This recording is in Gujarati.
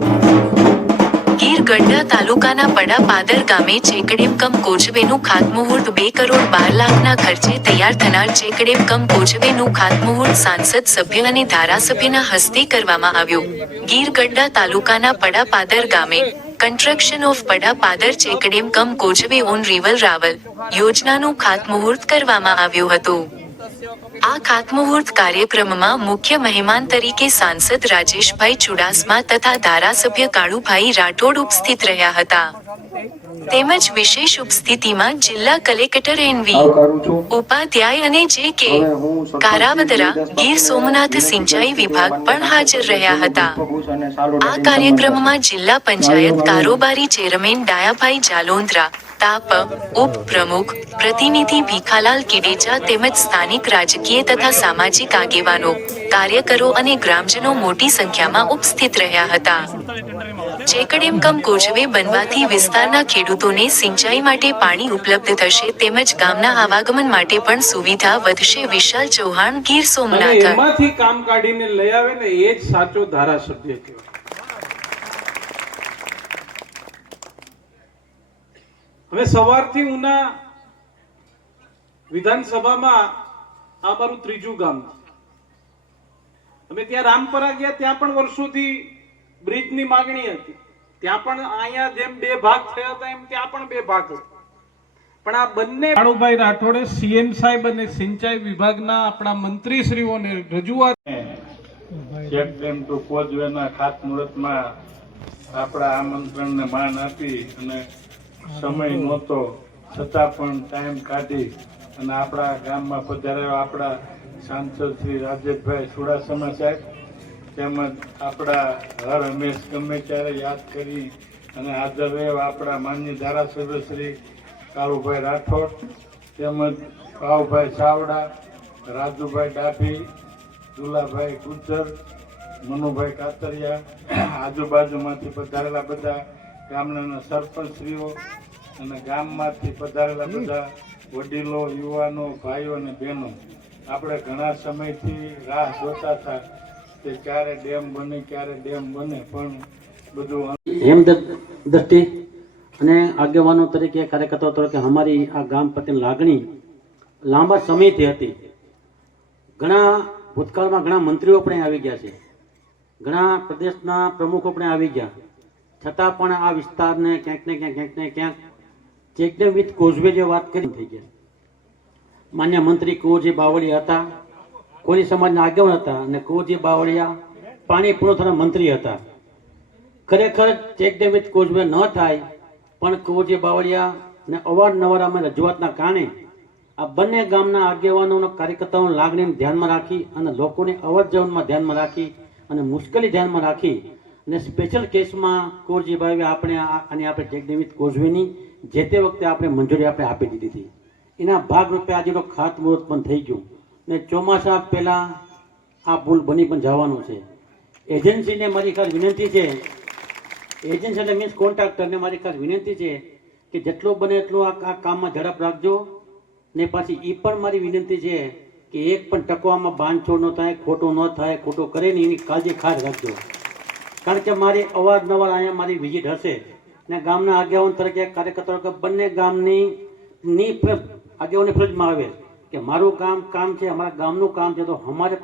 ગીર ગઢડા તાલુકાના પડાપાદર ગામે ચેકડેમ કમ કોઝવેનું ખાતમુહૂર્ત 2 કરોડ 12 લાખના ખર્ચે તૈયાર થનાર ચેકડેમ કમ કોઝવેનું ખાતમુહૂર્ત સાંસદ સભ્ય અને ધારાસભ્યના હસ્તે કરવામાં આવ્યું. ગીર ગઢડા તાલુકાના પડાપાદર ગામે construction of Padapadar check dam cum causeway on river Raval યોજનાનું ખાતમુહૂર્ત કરવામાં આવ્યું હતું. આ ખાતમુહૂર્ત કાર્યક્રમમાં મુખ્ય મહેમાન તરીકે સાંસદ રાજેશભાઈ ચુડાસમા તથા ધારાસભ્ય કાળુભાઈ રાઠોડ ઉપસ્થિત રહ્યા હતા. તેમજ વિશેષ ઉપસ્થિતિમાં જિલ્લા કલેક્ટર એન.વી. ઉપાધ્યાય અને જે.કે. કારાવદરા, ગીર સોમનાથ સિંચાઈ વિભાગ પણ હાજર રહ્યા હતા. આ કાર્યક્રમમાં જિલ્લા પંચાયત કારોબારી ચેરમેન ડાયાભાઈ જાલોંદ્રા, તાપ, ઉપપ્રમુખ, પ્રતિનિધિ ભીખાલાલ કિડેચા તેમજ સ્થાનિક રાજકીય તથા સામાજિક આગેવાનો, કાર્યકરો અને ગ્રામજનો મોટી સંખ્યામાં ઉપસ્થિત રહ્યા હતા. ચેકડેમ કમ કોઝવે બનવાથી વિસ્તારના ખેડૂતોને સિંચાઈ માટે પાણી ઉપલબ્ધ થશે તેમજ ગામના આવાગમન માટે પણ સુવિધા વધશે. વિશાલ ચૌહાણ, ગીર સોમનાથ. એમાંથી કામ કાઢીને લઈ આવે ને એ જ સાચો ધારાસભ્ય કહેવાય. હવે સવારથી ઉના વિધાનસભામાં આ મારું ત્રીજું ગામ છે. અમે ત્યાં રામપરા ગયા, ત્યાં પણ વર્ષોથી બ્રિજની માંગણી હતી. ત્યાં પણ અહીંયા જેમ બે ભાગ થયા હતા એમ ત્યાં પણ બે ભાગ હતા. પણ આ બંને કાળુભાઈ રાઠોડે સીએમ સાહેબ અને સિંચાઈ વિભાગના આપણા મંત્રીશ્રીઓને રજૂઆત ચેકડેમ ટુ કોઝવેના ખાતમુહૂર્તમાં આપણા આમંત્રણને માન આપી અને સમય નહોતો છતાં પણ ટાઈમ કાઢી અને આપણા ગામમાં પધારેલા આપણા સાંસદ શ્રી રાજેશભાઈ ચુડાસમા સાહેબ તેમજ આપણા હર હંમેશ ગમે ત્યારે યાદ કરી અને હાજર રહેવા આપણા માનનીય ધારાસભ્ય શ્રી કાળુભાઈ રાઠોડ તેમજ પાવભાઈ ચાવડા, રાજુભાઈ ડાભી, દુલાભાઈ ગુજ્જર, મનુભાઈ કાતરિયા, આજુબાજુમાંથી પધારેલા બધા ગામના સરપંચશ્રીઓ અને ગામમાંથી પધારેલા બધા વડીલો, યુવાનો, ભાઈઓ અને બહેનો, આપણે ઘણા સમયથી રાહ જોતા હતા કે ક્યારે ડેમ બને, ક્યારે ડેમ બને, પણ બધું હેમદસ્તી અને આગેવાનો તરીકે, કાર્યકર્તાઓ તરીકે અમારી આ ગામ પ્રત્યેની લાગણી લાંબા સમયથી હતી. ઘણા ભૂતકાળમાં ઘણા મંત્રીઓ પણ આવી ગયા છે, ઘણા પ્રદેશના પ્રમુખો પણ આવી ગયા, છતાં પણ આ વિસ્તારને ક્યાંક ને ક્યાંક ચેકડેમ વિથ કોઝવે જે વાત કરી થઈ ગયા. માન્ય મંત્રી કુંવરજી બાવળિયા હતા, કોળી સમાજના આગેવાન હતા અને કુંવરજી બાવળિયા પાણી પુરવઠાના મંત્રી હતા. ખરેખર ચેકડેમ વિથ કોઝવે ન થાય પણ કુંવરજી બાવળિયા ને અવારનવાર અમે રજૂઆતના કારણે આ બંને ગામના આગેવાનોનો, કાર્યકર્તાઓની લાગણીને ધ્યાનમાં રાખી અને લોકોની અવર જવરમાં ધ્યાનમાં રાખી અને મુશ્કેલી ધ્યાનમાં રાખી અને સ્પેશિયલ કેસમાં કુંવરજીભાઈએ આપણે ચેકડેમ વિથ કોઝવેની જે તે વખતે આપણે મંજૂરી આપી દીધી હતી. એના ભાગરૂપે આજેનો ખાતમુહૂર્ત પણ થઈ ગયું ને ચોમાસા પહેલાં આ પુલ બની પણ જવાનો છે. એજન્સીને મારી ખાસ વિનંતી છે, એજન્સી એટલે મીન્સ કોન્ટ્રાક્ટરને મારી ખાસ વિનંતી છે કે જેટલું બને એટલું આ કામમાં ઝડપ રાખજો. ને પાછી એ પણ મારી વિનંતી છે કે એક પણ ટકવામાં બાંધછોડ ન થાય, ખોટું ન થાય, ખોટું કરે ને એની કાળજી ખાસ રાખજો. કારણ કે મારી અવારનવાર અહીંયા મારી વિઝિટ હશે ને ગામના આગેવાન તરીકે, કાર્યકર્તાઓ બંને ગામની આગેવાની ફરજમાં આવે કે મારું કામ છે, અમારા ગામનું કામ છે, તો અમારે